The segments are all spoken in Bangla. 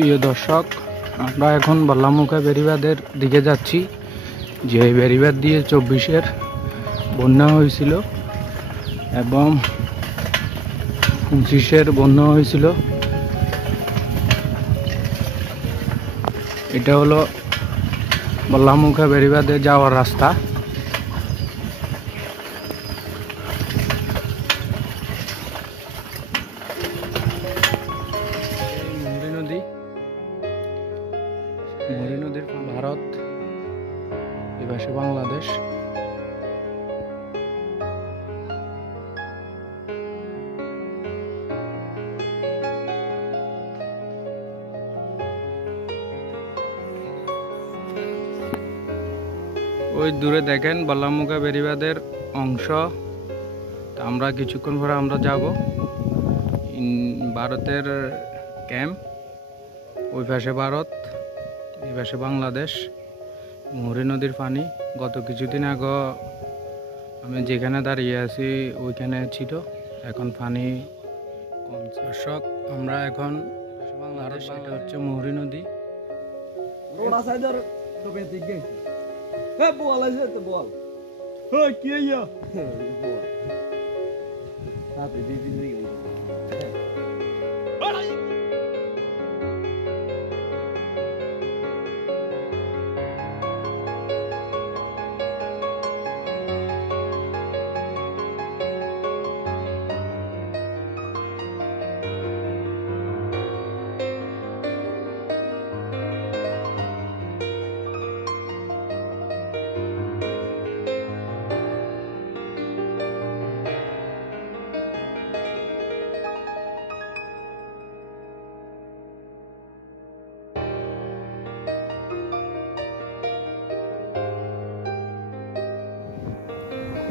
প্রিয় দর্শক, আমরা এখন বল্লামুখা বেড়িবাঁধের দিকে যাচ্ছি, যে বেড়িবাঁধ দিয়ে 24-এর বন্যা হয়েছিল এবং 25-এর বন্যা হয়েছিল। এটা হলো বল্লামুখা বেড়িবাঁধে যাওয়ার রাস্তা। মুহুরী নদীর ভারত, এপাশে বাংলাদেশ। ওই দূরে দেখেন বল্লামুখা বেড়িবাঁধের অংশ। আমরা কিছুক্ষণ পরে আমরা যাব ভারতের ক্যাম্প। ওই পাশে ভারত, এই পাশে বাংলাদেশ। মুহুরী নদীর পানি গত কিছুদিন আগে আমি যেখানে দাঁড়িয়ে আছি ওইখানে ছিল, এখন পানি কমছে। দর্শক, আমরা এখন বাংলাদেশ, এটা হচ্ছে মুহুরী নদী।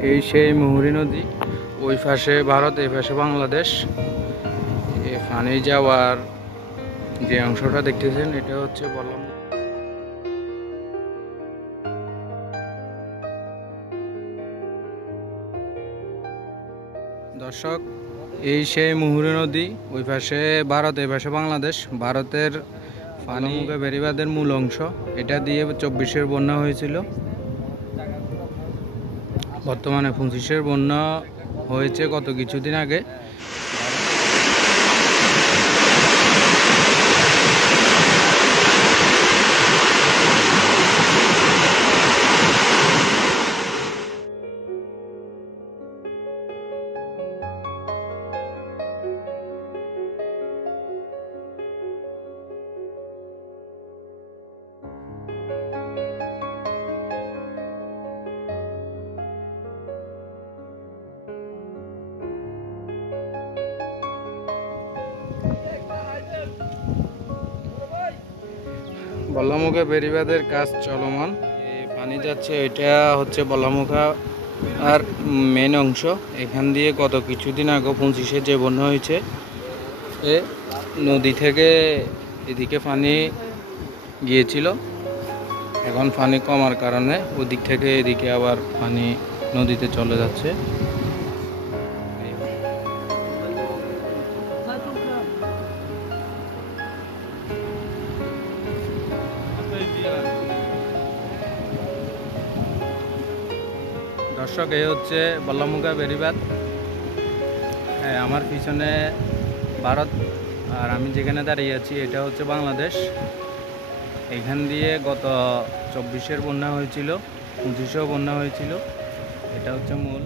এই সেই মুহুরী নদী, ওই পাশে ভারত, এই পাশে বাংলাদেশ। এই পানি যাওয়ার যে অংশটা দেখতেছেন এটা হচ্ছে বল্লামুখা। দর্শক, এই সেই মুহুরী নদী, ওই পাশে ভারত, এই পাশে বাংলাদেশ। ভারতের বল্লামুখা বেড়িবাঁধের মূল অংশ, এটা দিয়ে 24-এর বন্যা হয়েছিল। বর্তমানে 25-এর বন্যা হয়েছে গত কিছুদিন আগে। বল্লামুখা বেড়িবাঁধের কাজ চলমান, পানি যাচ্ছে, এটা হচ্ছে বল্লামুখা আর মেন অংশ। এখান দিয়ে গত কিছুদিন আগে 25-এ যে বন্যা হয়েছে, এ নদী থেকে এদিকে পানি গিয়েছিল। এখন পানি কমার কারণে ওদিক থেকে এদিকে আবার পানি নদীতে চলে যাচ্ছে। দর্শক, এই হচ্ছে বল্লামুখা বেড়িবাঁধ। আমার পিছনে ভারত আর আমি যেখানে দাঁড়িয়ে আছি এটা হচ্ছে বাংলাদেশ। এখান দিয়ে গত 24-এর বন্যা হয়েছিল, 25-এও বন্যা হয়েছিল। এটা হচ্ছে মূল।